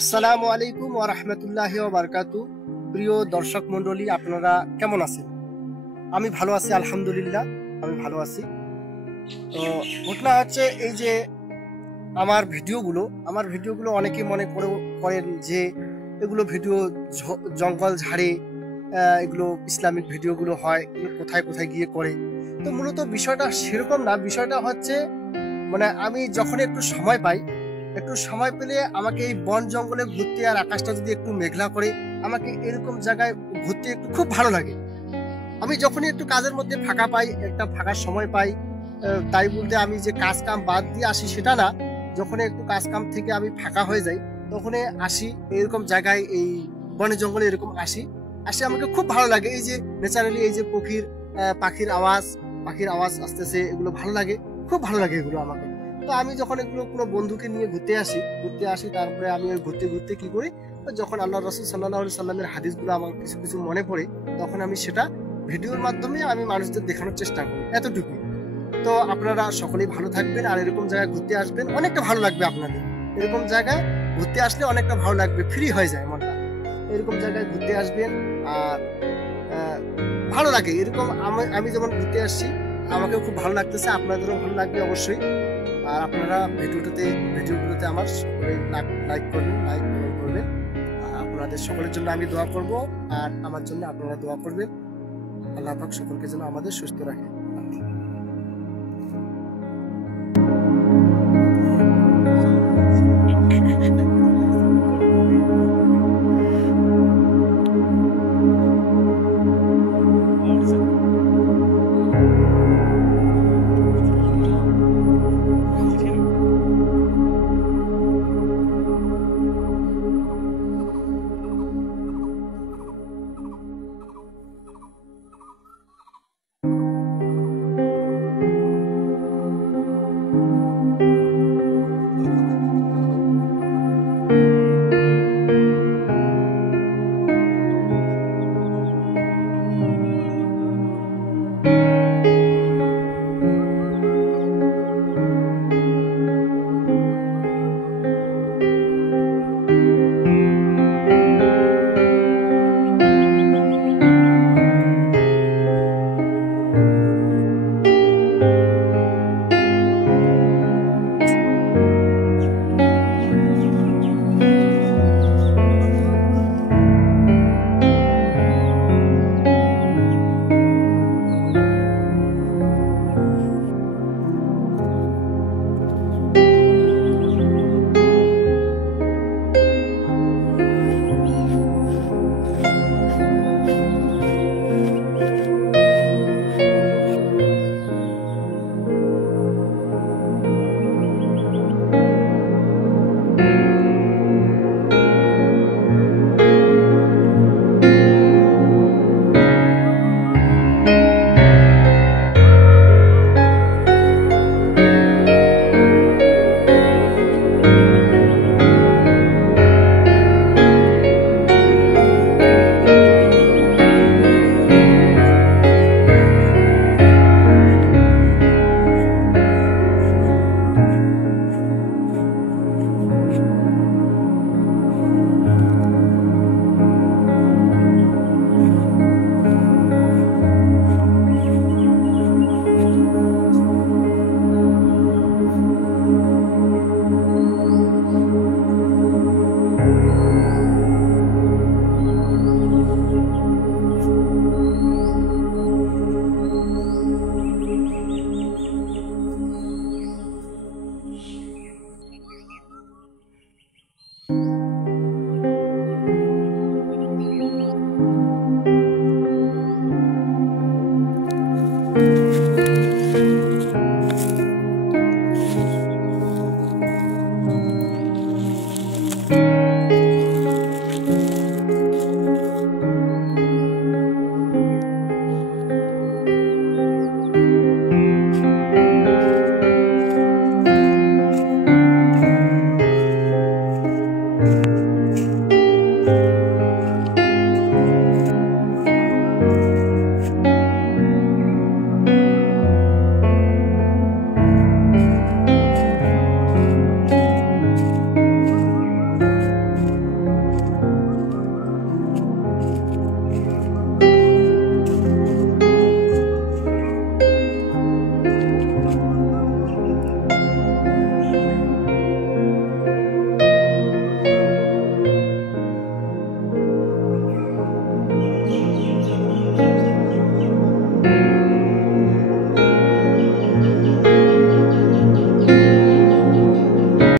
আসসালামু আলাইকুম ওয়া রাহমাতুল্লাহি ওয়া বারাকাতু। প্রিয় দর্শক মণ্ডলী, আপনারা কেমন আছেন? আমি ভালো আছি, আলহামদুলিল্লাহ। আমি ভালো আছি। তো ঘটনা হচ্ছে এই যে আমার ভিডিওগুলো অনেকে করেন যে এগুলো ভিডিও জঙ্গল ঝাড়ে, এগুলো ইসলামিক ভিডিওগুলো হয়, এগুলো কোথায় কোথায় গিয়ে করে। তো মূলত বিষয়টা সেরকম না। বিষয়টা হচ্ছে মানে আমি যখন একটু সময় পেলে আমাকে এই বন জঙ্গলে ঘুরতে, আর আকাশটা যদি একটু মেঘলা করে, আমাকে এরকম জায়গায় ঘুরতে একটু খুব ভালো লাগে। আমি যখনই একটু কাজের মধ্যে ফাঁকা পাই, একটা ফাঁকা সময় পাই, তাই বলতে আমি যে কাজ কাম বাদ দিয়ে আসি সেটা না। যখন একটু কাজ কাম থেকে আমি ফাঁকা হয়ে যাই, তখন আসি এরকম জায়গায়, এই বনে জঙ্গলে এরকম আসি আমাকে খুব ভালো লাগে। এই যে ন্যাচারালি এই যে পাখির আওয়াজ আসতেছে, এগুলো ভালো লাগে, খুব ভালো লাগে এগুলো আমাকে। তো আমি যখন এগুলো কোনো বন্ধুকে নিয়ে ঘুরতে আসি, তারপরে আমি ওই ঘুরতে ঘুরতে কি করি, যখন আল্লাহ রাসূল সাল্লাল্লাহু আলাইহি সাল্লামের হাদিসগুলো আমার কিছু কিছু মনে পড়ে, তখন আমি সেটা ভিডিওর মাধ্যমে আমি মানুষদের দেখানোর চেষ্টা করি, এতটুকু। তো আপনারা সকলেই ভালো থাকবেন, আর এরকম জায়গায় ঘুরতে আসবেন, অনেকটা ভালো লাগবে আপনাদের। এরকম জায়গায় ঘুরতে আসলে অনেকটা ভালো লাগবে, ফ্রি হয়ে যায় মনটা। এরকম জায়গায় ঘুরতে আসবেন, আর ভালো লাগে এরকম। আমি যেমন ঘুরতে আসছি, আমাকেও খুব ভালো লাগতেছে, আপনাদেরও ভালো লাগবে অবশ্যই। আর আপনারা ভিডিওগুলোতে আমার সকলেই লাইক করবেন, কমেন্ট করবেন। আপনাদের সকলের জন্য আমি দোয়া করব, আর আমার জন্য আপনারা দোয়া করবেন। আল্লাহ পাক সকলকে যেন আমাদের সুস্থ রাখে।